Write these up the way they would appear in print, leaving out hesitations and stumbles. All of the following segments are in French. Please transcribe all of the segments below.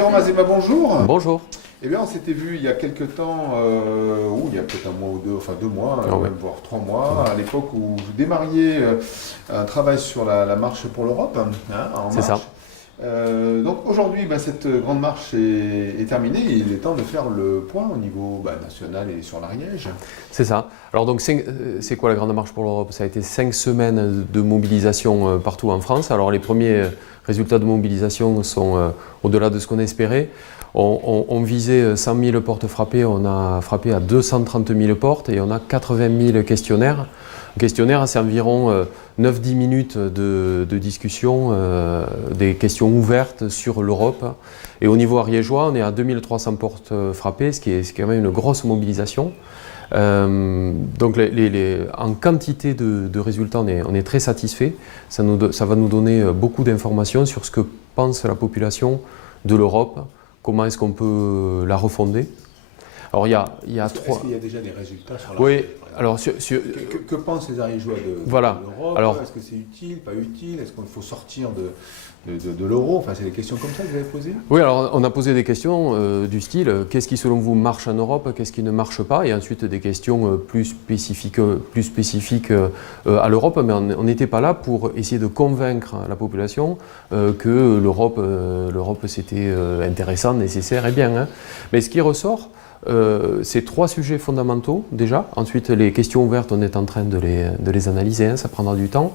Jérôme Azéma, bonjour. Bonjour. Eh bien, on s'était vu il y a quelques temps, ou il y a peut-être un mois ou deux, enfin 2 mois, même voire 3 mois, à l'époque où vous démarriez un travail sur la marche pour l'Europe, en C'est ça. marche. Donc aujourd'hui, cette grande marche est terminée et il est temps de faire le point au niveau national et sur l'Ariège. C'est ça. Alors donc c'est quoi la Grande Marche pour l'Europe? Ça a été 5 semaines de mobilisation partout en France. Alors les premiers résultats de mobilisation sont au-delà de ce qu'on espérait. On visait 100 000 portes frappées, on a frappé à 230 000 portes et on a 80 000 questionnaires. Un questionnaire, c'est environ 9-10 minutes de discussion, des questions ouvertes sur l'Europe. Et au niveau ariégeois, on est à 2300 portes frappées, ce qui est quand même une grosse mobilisation. Donc en quantité de résultats, on est très satisfait. Ça va nous donner beaucoup d'informations sur ce que pense la population de l'Europe, comment est-ce qu'on peut la refonder. Alors il y a trois... Est-ce qu'il y a déjà des résultats sur la... Oui, alors que pensent les Ariégeois de l'Europe? Est-ce que c'est utile, pas utile? Est-ce qu'il faut sortir de l'euro? Enfin, c'est des questions comme ça que vous avez posées? Oui, alors on a posé des questions du style qu'est-ce qui selon vous marche en Europe, qu'est-ce qui ne marche pas, et ensuite des questions plus spécifiques à l'Europe, mais on n'était pas là pour essayer de convaincre la population que l'Europe c'était intéressant, nécessaire et bien. Mais ce qui ressort, c'est 3 sujets fondamentaux déjà. Ensuite, les questions ouvertes, on est en train de les analyser, ça prendra du temps.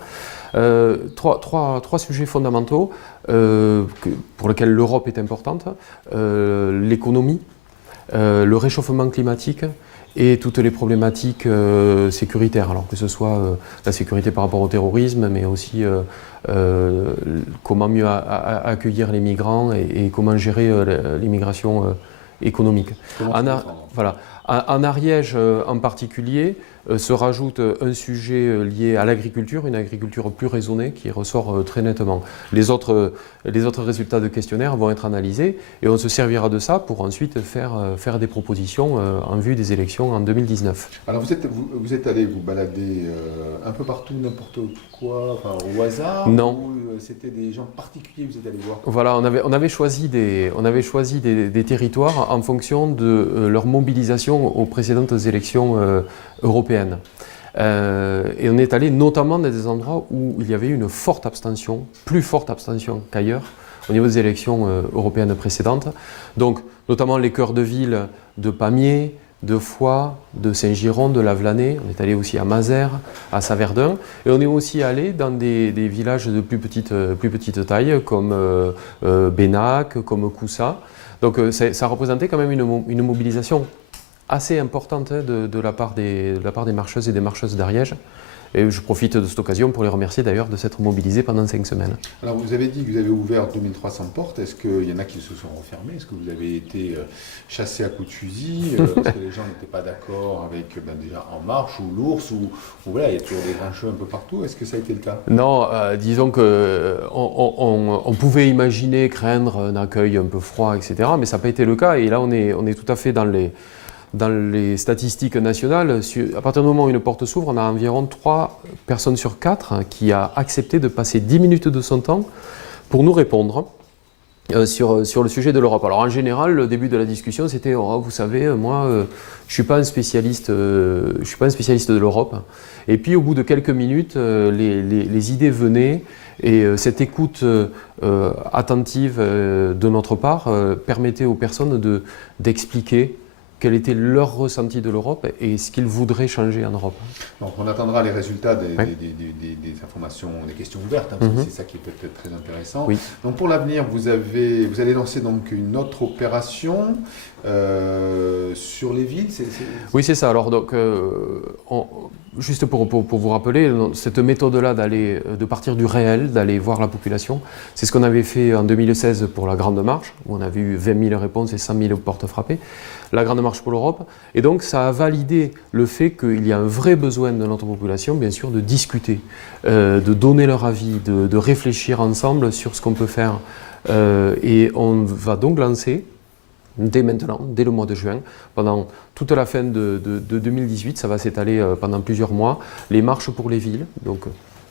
3 sujets fondamentaux pour lesquels l'Europe est importante, l'économie, le réchauffement climatique et toutes les problématiques sécuritaires, alors que ce soit la sécurité par rapport au terrorisme, mais aussi comment mieux accueillir les migrants et comment gérer l'immigration économique. En Ariège en particulier, se rajoute un sujet lié à l'agriculture, une agriculture plus raisonnée qui ressort très nettement. Les autres résultats de questionnaire vont être analysés et on se servira de ça pour ensuite faire des propositions en vue des élections en 2019. Alors vous êtes allé vous balader un peu partout, n'importe quoi, enfin, au hasard? Non. Ou c'était des gens particuliers que vous êtes allé voir? Voilà, on avait choisi des territoires en fonction de leur mobilisation aux précédentes élections européennes. Et on est allé notamment dans des endroits où il y avait une forte abstention, plus forte abstention qu'ailleurs, au niveau des élections européennes précédentes. Donc, notamment les cœurs de ville de Pamiers, de Foix, de Saint-Giron, de Lavelanet. On est allé aussi à Mazères, à Saverdun. Et on est aussi allé dans des villages de plus petite taille, comme Bénac, comme Coussa. Donc ça représentait quand même une mobilisation assez importante de la part des marcheuses et des marcheuses d'Ariège. Et je profite de cette occasion pour les remercier d'ailleurs de s'être mobilisés pendant 5 semaines. Alors vous avez dit que vous avez ouvert 2300 portes. Est-ce qu'il y en a qui se sont refermées? Est-ce que vous avez été chassé à coups de fusil parce que les gens n'étaient pas d'accord avec déjà En Marche ou l'Ours ou voilà, il y a toujours des grincheux un peu partout. Est-ce que ça a été le cas? Non, disons qu'on pouvait imaginer, craindre un accueil un peu froid, etc. Mais ça n'a pas été le cas. Et là, on est tout à fait dans les statistiques nationales. À partir du moment où une porte s'ouvre, on a environ 3 personnes sur 4 qui a accepté de passer 10 minutes de son temps pour nous répondre sur le sujet de l'Europe. Alors en général, le début de la discussion, c'était vous savez, moi, je ne suis pas un spécialiste de l'Europe. Et puis au bout de quelques minutes, les idées venaient et cette écoute attentive de notre part permettait aux personnes d'expliquer quel était leur ressenti de l'Europe et ce qu'ils voudraient changer en Europe. Donc on attendra les résultats des informations, des questions ouvertes, parce que c'est ça qui est peut-être très intéressant. Oui. Donc pour l'avenir, vous allez lancer donc une autre opération sur les villes. Oui, c'est ça. Alors donc, juste pour vous rappeler, cette méthode-là de partir du réel, d'aller voir la population, c'est ce qu'on avait fait en 2016 pour la Grande Marche, où on avait eu 20 000 réponses et 100 000 portes frappées. La Grande Marche pour l'Europe. Et donc, ça a validé le fait qu'il y a un vrai besoin de notre population, bien sûr, de discuter, de donner leur avis, de réfléchir ensemble sur ce qu'on peut faire. Et on va donc lancer, dès maintenant, dès le mois de juin, pendant toute la fin de 2018, ça va s'étaler pendant plusieurs mois, les marches pour les villes. Donc,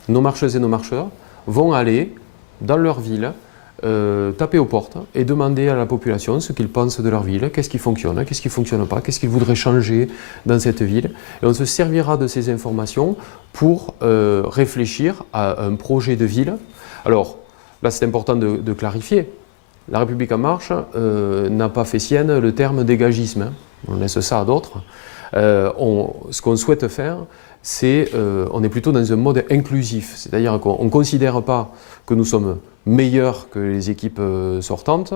nos marcheuses et nos marcheurs vont aller dans leur ville taper aux portes et demander à la population ce qu'ils pensent de leur ville, qu'est-ce qui fonctionne, qu'est-ce qui ne fonctionne pas, qu'est-ce qu'ils voudraient changer dans cette ville. Et on se servira de ces informations pour réfléchir à un projet de ville. Alors là, c'est important de clarifier. La République en marche n'a pas fait sienne le terme dégagisme, hein. On laisse ça à d'autres. Ce qu'on souhaite faire, c'est on est plutôt dans un mode inclusif, c'est-à-dire qu'on ne considère pas que nous sommes meilleurs que les équipes sortantes,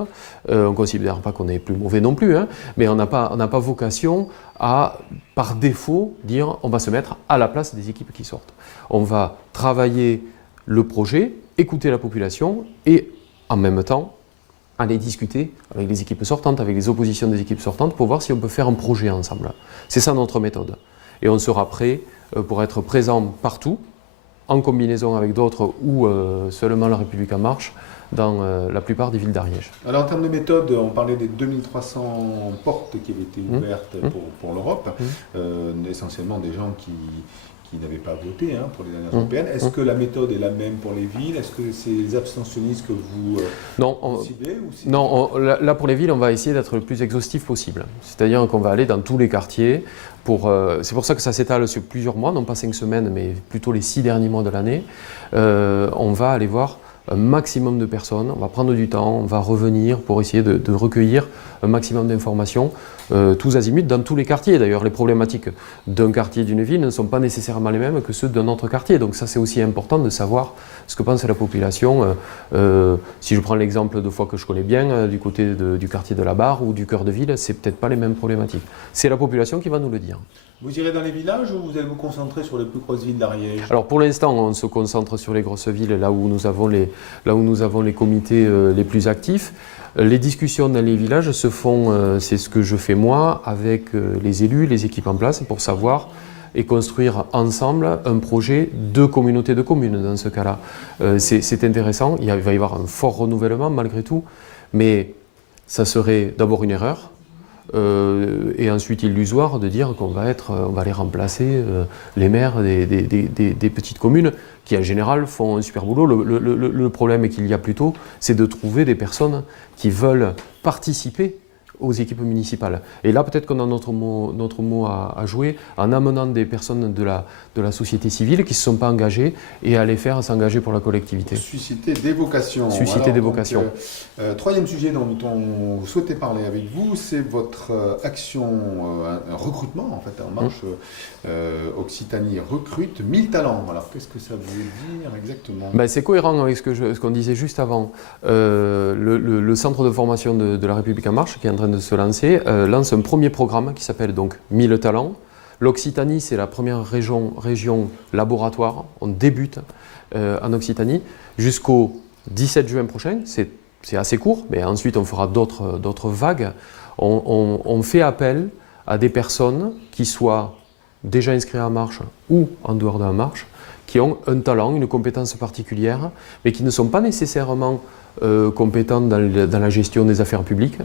on ne considère pas qu'on est plus mauvais non plus, hein, mais on n'a pas vocation à, par défaut, dire on va se mettre à la place des équipes qui sortent. On va travailler le projet, écouter la population et en même temps aller discuter avec les équipes sortantes, avec les oppositions des équipes sortantes pour voir si on peut faire un projet ensemble. C'est ça notre méthode. Et on sera prêt pour être présent partout, en combinaison avec d'autres ou seulement la République en marche, dans la plupart des villes d'Ariège. Alors en termes de méthode, on parlait des 2300 portes qui avaient été ouvertes pour l'Europe, essentiellement des gens qui n'avaient pas voté pour les dernières européennes. Est-ce que la méthode est la même pour les villes? Est-ce que c'est les abstentionnistes que vous ciblez Non, là pour les villes, on va essayer d'être le plus exhaustif possible. C'est-à-dire qu'on va aller dans tous les quartiers. C'est pour ça que ça s'étale sur plusieurs mois, non pas 5 semaines, mais plutôt les 6 derniers mois de l'année. On va aller voir un maximum de personnes, on va prendre du temps, on va revenir pour essayer de recueillir un maximum d'informations, tous azimuts, dans tous les quartiers. D'ailleurs, les problématiques d'un quartier, d'une ville ne sont pas nécessairement les mêmes que ceux d'un autre quartier. Donc ça, c'est aussi important de savoir ce que pense la population. Si je prends l'exemple de fois que je connais bien, du côté du quartier de la Barre ou du cœur de ville, c'est peut-être pas les mêmes problématiques. C'est la population qui va nous le dire. Vous irez dans les villages ou vous allez vous concentrer sur les plus grosses villes d'Ariège? Alors pour l'instant, on se concentre sur les grosses villes, là où nous avons les comités les plus actifs. Les discussions dans les villages se font, c'est ce que je fais moi, avec les élus, les équipes en place, pour savoir et construire ensemble un projet de communauté de communes dans ce cas-là. C'est intéressant, il va y avoir un fort renouvellement malgré tout, mais ça serait d'abord une erreur. Et ensuite illusoire de dire qu'on va aller remplacer les maires des petites communes qui en général font un super boulot. Le problème qu'il y a plutôt, c'est de trouver des personnes qui veulent participer aux équipes municipales. Et là, peut-être qu'on a notre mot à jouer en amenant des personnes de la société civile qui ne se sont pas engagées et à les faire s'engager pour la collectivité. Susciter des vocations. Susciter des vocations. Troisième sujet dont on souhaitait parler avec vous, c'est votre action, un recrutement en fait, en marche. Occitanie recrute 1000 talents. Alors qu'est-ce que ça veut dire exactement? C'est cohérent avec ce qu'on disait juste avant. Le centre de formation de la République en marche, qui est en train de se lancer, lance un premier programme qui s'appelle donc 1000 talents. L'Occitanie, c'est la première région laboratoire. On débute en Occitanie jusqu'au 17 juin prochain. C'est assez court, mais ensuite on fera d'autres vagues. On fait appel à des personnes qui soient déjà inscrites en marche ou en dehors de la marche, qui ont un talent, une compétence particulière, mais qui ne sont pas nécessairement compétents dans la gestion des affaires publiques.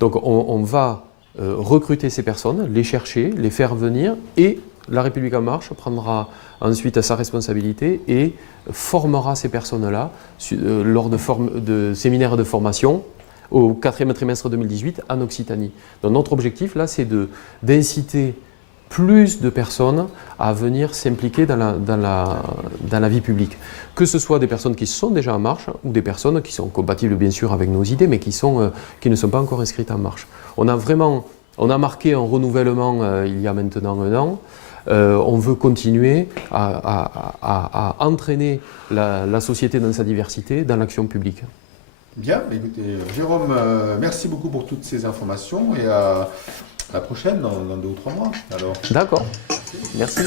Donc on va recruter ces personnes, les chercher, les faire venir, et la République en marche prendra ensuite sa responsabilité et formera ces personnes-là lors de séminaires de formation au 4e trimestre 2018 en Occitanie. Donc notre objectif là, c'est d'inciter plus de personnes à venir s'impliquer dans la vie publique. Que ce soit des personnes qui sont déjà en marche ou des personnes qui sont compatibles bien sûr avec nos idées mais qui ne sont pas encore inscrites en marche. On a marqué un renouvellement il y a maintenant 1 an. On veut continuer à entraîner la société dans sa diversité, dans l'action publique. Bien, écoutez, Jérôme, merci beaucoup pour toutes ces informations et à la prochaine, dans 2 ou 3 mois. Alors. D'accord, merci.